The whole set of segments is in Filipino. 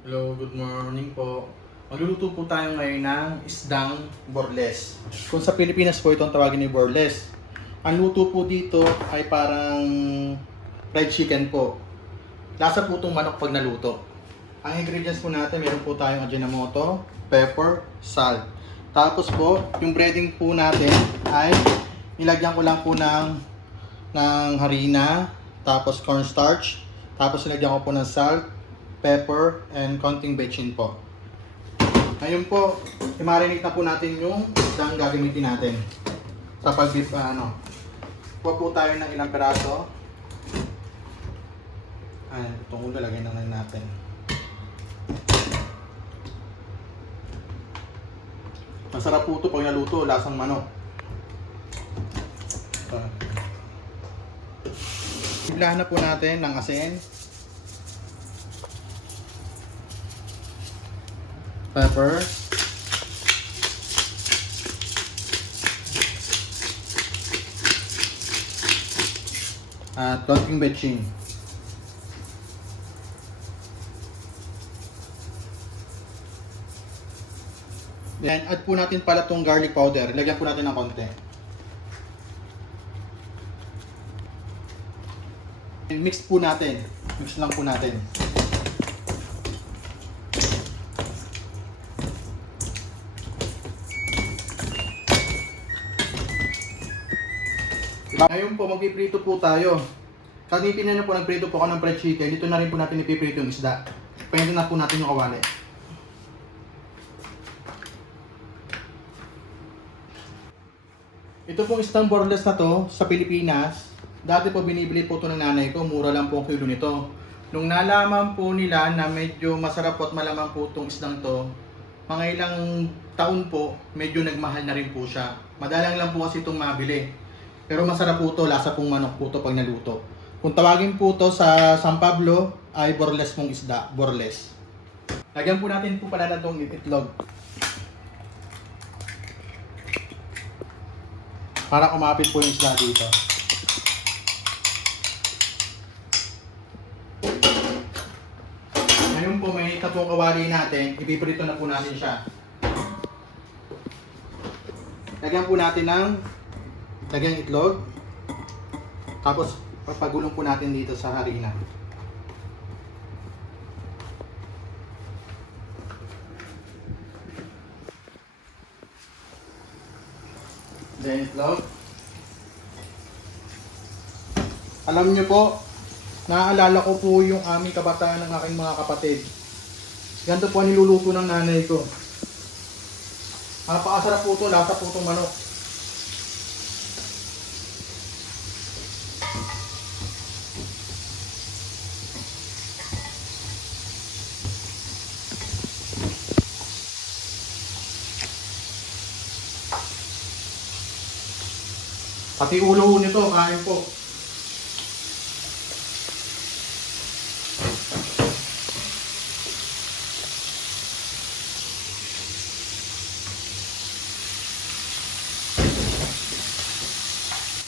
Hello, good morning po. Magluluto po tayo ngayon ng isdang borles. Kung sa Pilipinas po itong tawagin ni borles. Ang luto po dito ay parang fried chicken po. Lasa po itong manok pag naluto. Ang ingredients po natin, meron po tayong Ajinomoto, pepper, salt. Tapos po, yung breading po natin ay nilagyan ko lang po ng harina, tapos cornstarch, tapos nilagyan ko po ng salt, pepper, and konting bechin po. Ngayon po, i-marinate na po natin yung isdang gagamitin natin sa pag-beef. Kuha po tayo ng ilang peraso. Ayan, itong ulo, lagyan na lang natin. Masarap po ito pag naluto, lasang manok. Timplahan na po natin ng asin, pepper, at konting bechin. Then, add po natin pala itong garlic powder. Lagyan po natin ng konti. Mix po natin. Mix lang po natin. Ngayon po, magpiprito po tayo. Kanipin na po, nagprito po ako ng fried chicken. Dito na rin po natin ipiprito yung isda. Pwede na po natin yung kawali. Ito pong isdang borles na to sa Pilipinas. Dati po binibili po ito ng nanay ko. Mura lang po ang kilo nito. Nung nalaman po nila na medyo masarap po at malamang po itong isdang to, mga ilang taon po, medyo nagmahal na rin po siya. Madalang lang po kasi itong mabili. Pero masarap po ito, lasa pong manok po ito pag naluto. Kung tawagin po ito sa San Pablo, ay borles pong isda, borles. Lagyan po natin po pala na itong itlog. Para kumapit po yung isda dito. Ngayon po, may hita pong kawali natin. Ipiprito na po natin siya. Lagyan po natin ng lagyan itlog. Tapos, papagulong po natin dito sa harina. Then itlog. Alam nyo po, naaalala ko po yung aming kabataan ng aking mga kapatid. Ganito po ang niluluto ng nanay ko. Napakasarap po ito, lasa po itong manok. Pati ulo nito, kain po.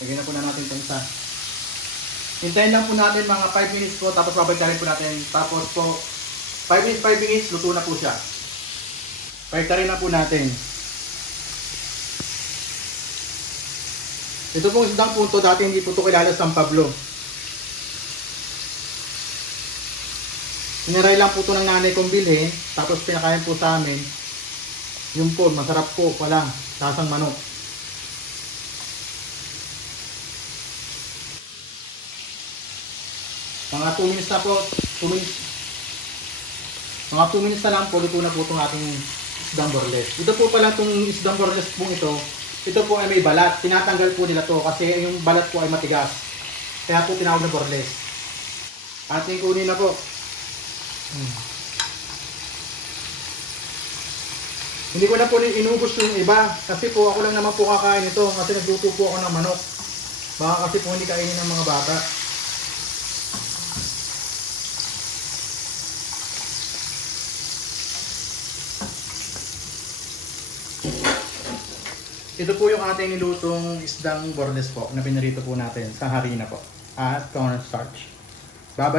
Lagyan na po na natin ito isa. Hintayin lang po natin mga 5 minutes po, tapos babalik po natin. Tapos po, 5 minutes, luto na po siya. Balik na po natin. Ito pong isdang punto, dati hindi po ito kilala sa San Pablo. Hiniray lang po ito ng nanay kong bilhin, tapos pinakain po sa amin. Yung po, masarap po pala, lasang manok. Mga 2 minutes na po, 2 minutes. Mga 2 minutes na lang po, luto na po itong ating isdang borles. Ito po pala itong isdang borles pong ito po ay may balat. Tinatanggal po nila to kasi yung balat po ay matigas. Kaya po tinawag na borles. Ating kunin na po. Hindi ko na po inubos yung iba kasi po ako lang naman po kakain ito kasi nagluto po ako ng manok. Baka kasi po hindi kainin ng mga bata. Ito po yung ating nilutong isdang borles po na pinarito po natin sa harina po at cornstarch. Bye-bye.